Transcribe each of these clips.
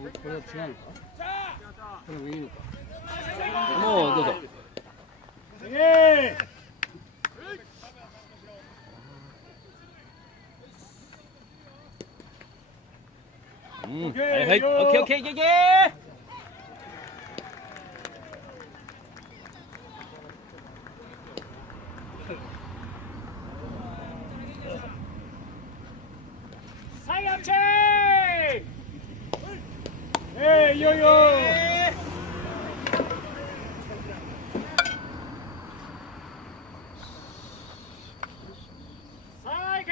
これは違うのか。これもいいのか。もうどうぞ。はいはい、オッケーオッケーいけいけサイアンチェイ。いよいよ。さあ行け。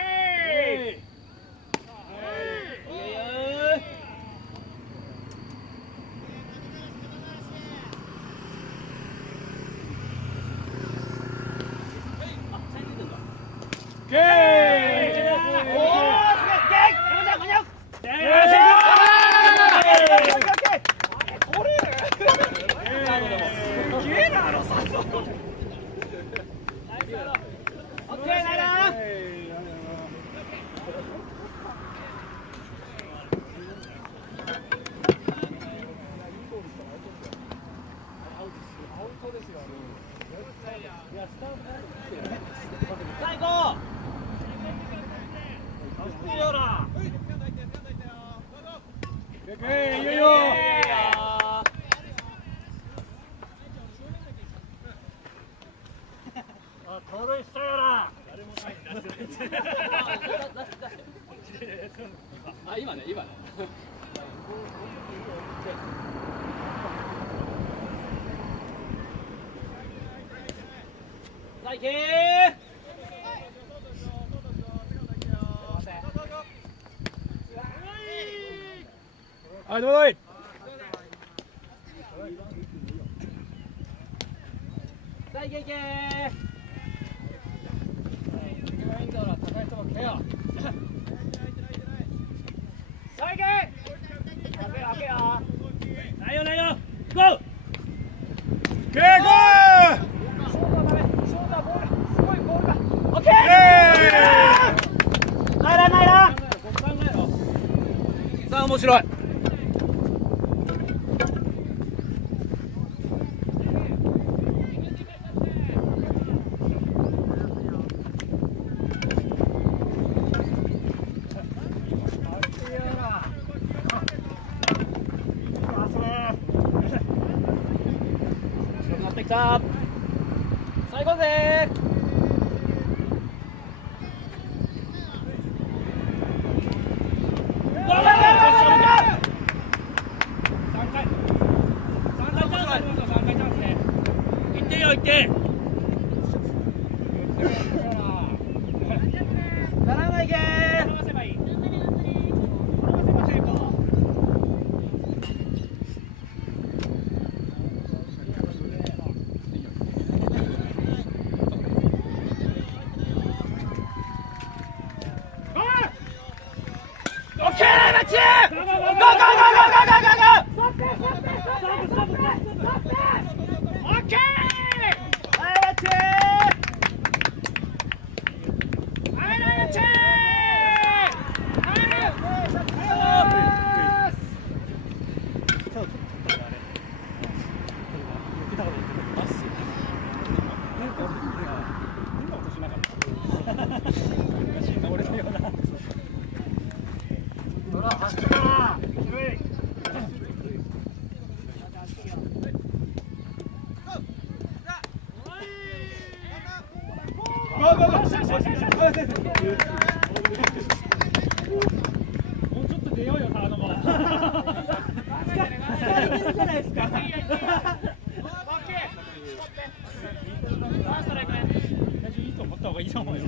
最高いよいよ。盗塁したよな。あ、今ね。さあ行けはい、どうだい。さあ行けいけさあ行け。開けよ。ないよないよ。ゴー。ゴー。ショートダメ。ショートボール。すごいボールだ。オッケー。ないら。さあ面白いなってきた最後ぜ行って。さらないけオッケーマッチ。ゴーゴーゴーゴーゴーゴーゴーゴー。オッケー。もうちょっと出ようよ、サードも。疲れてるじゃないですか。いいと思った方がいいと思うよ。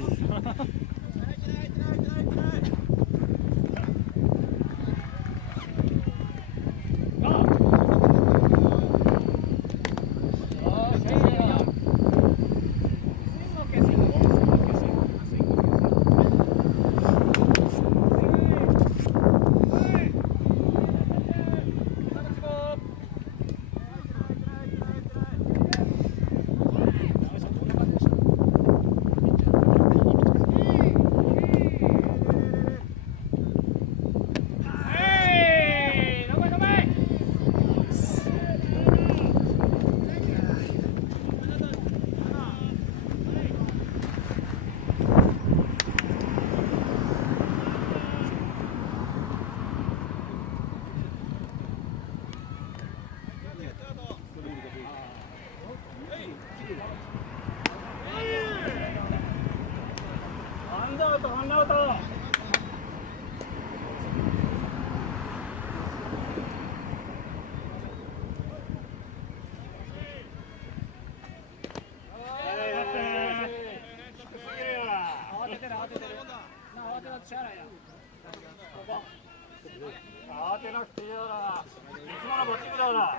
慌てなくていいよな。いつものバッティングだよな。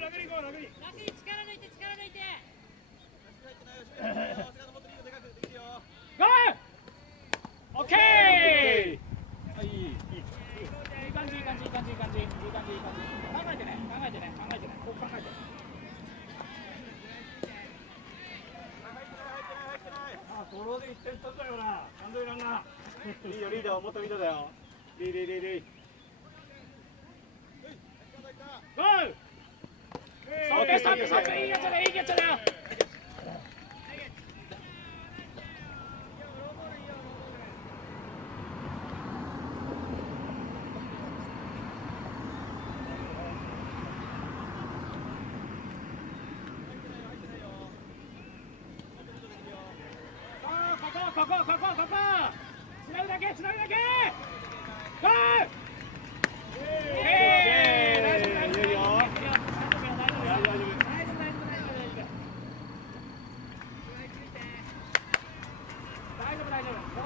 楽に行こう、楽に。楽に力抜いて、力抜いて。ゴー。オッケー。いい感じ、いい感じ、いい感じ、いい感じ、いい感じ、いい感じ。考えてね、考えてね、考えてね、こう考えて。あ、ドローで1点取ったよな。三塁ランナー。いいよ、リーダー、もっとリーダーだよ。リー。ゴー。ストップ、いいやつだよ、いいやつだよ。ここつなぐだけゴー。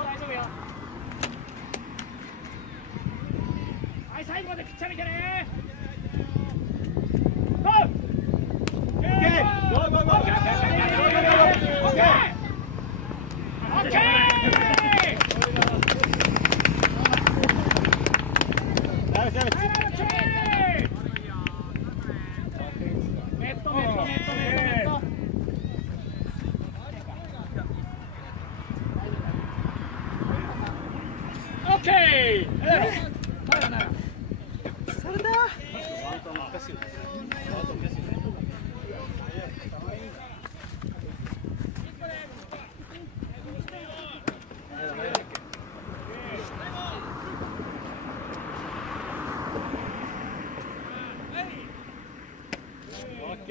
大丈夫よ。はい、最後までぴっちゃりいけね。ゴー。オッケー。ネット。オッケー。それだ。難しい。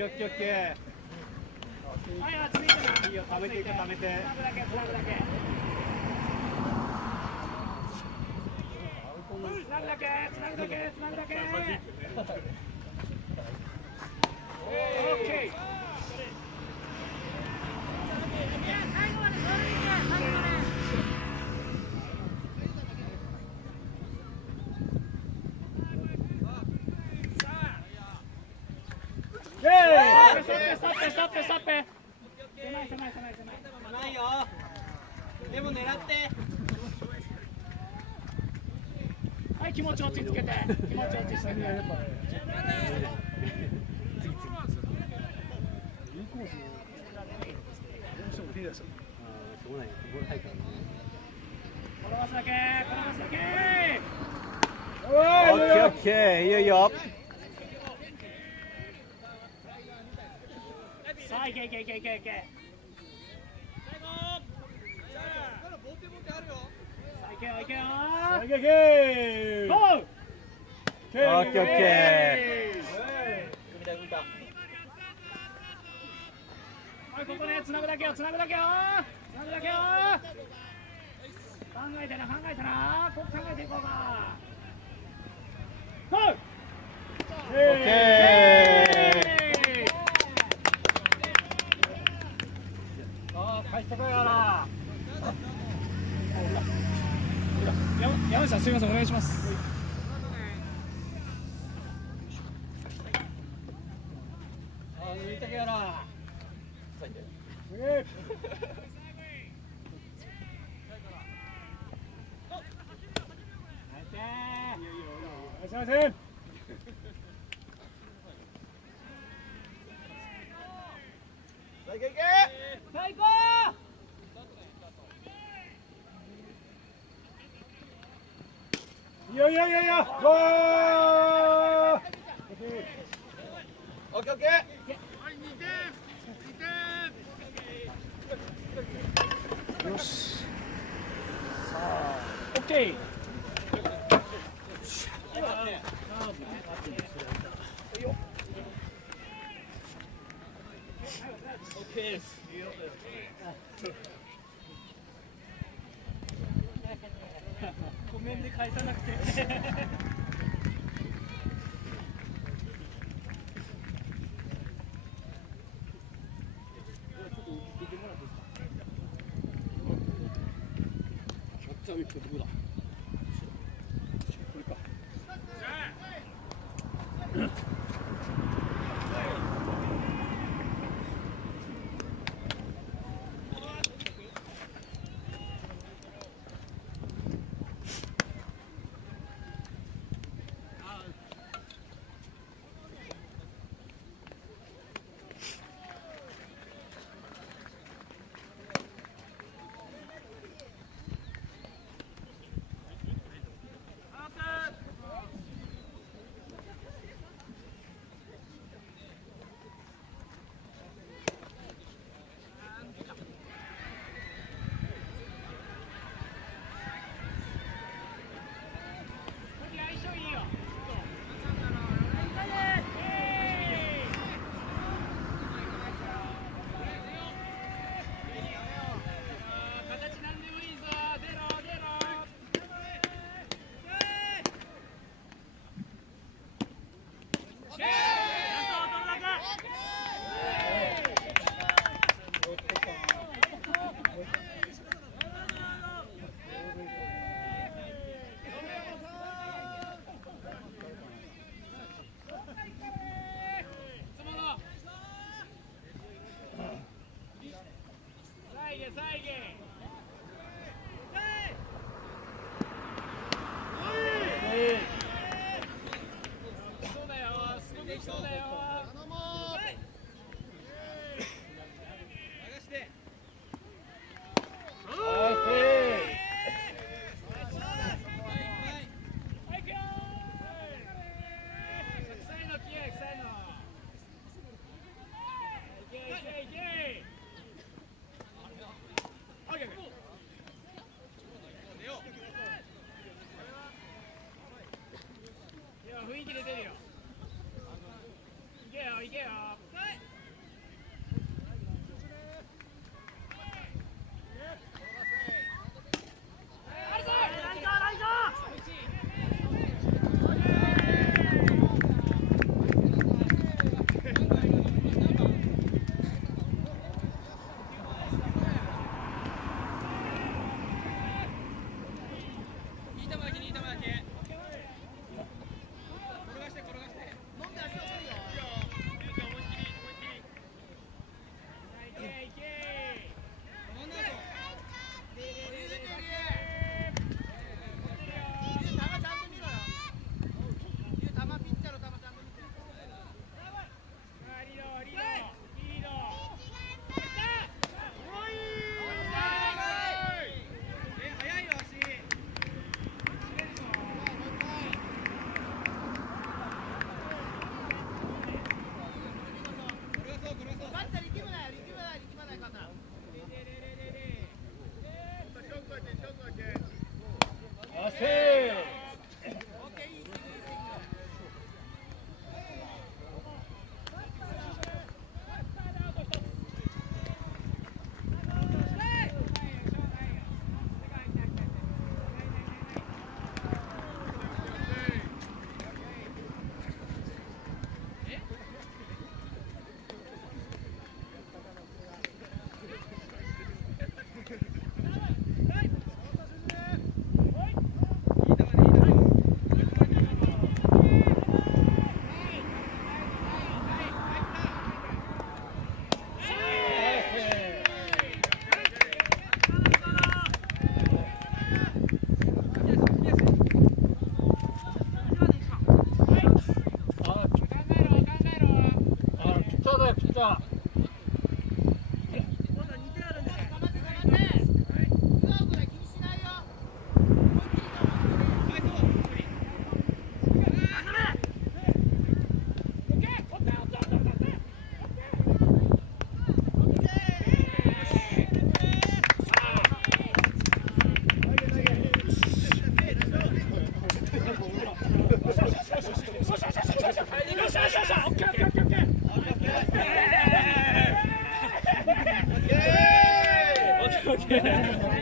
オッケー。はい、ついてる。いいよ、溜めて。つなぐだけ。オッケー。最後までボール見て、最後まで。ストップ。狭いよ。でも狙って。はい、気持ち落ち着けて。転がすだけ。オッケー、いいよ。さあ、いけ。いけよ。ゴー。オッケー。はい、ここね、つなぐだけよ。考えてな。ここ考えていこうか。ゴー。オッケー。返してこいよな。山内さん、すみません、お願いします。抜いてけよな。すげえ。すみません。最高。いやゴー。オッケー。よし。オッケー。ごめんね、返さなくて。じゃあ、どこだ。これか。雰囲気出てるよ。いけよいけよ。オッケー。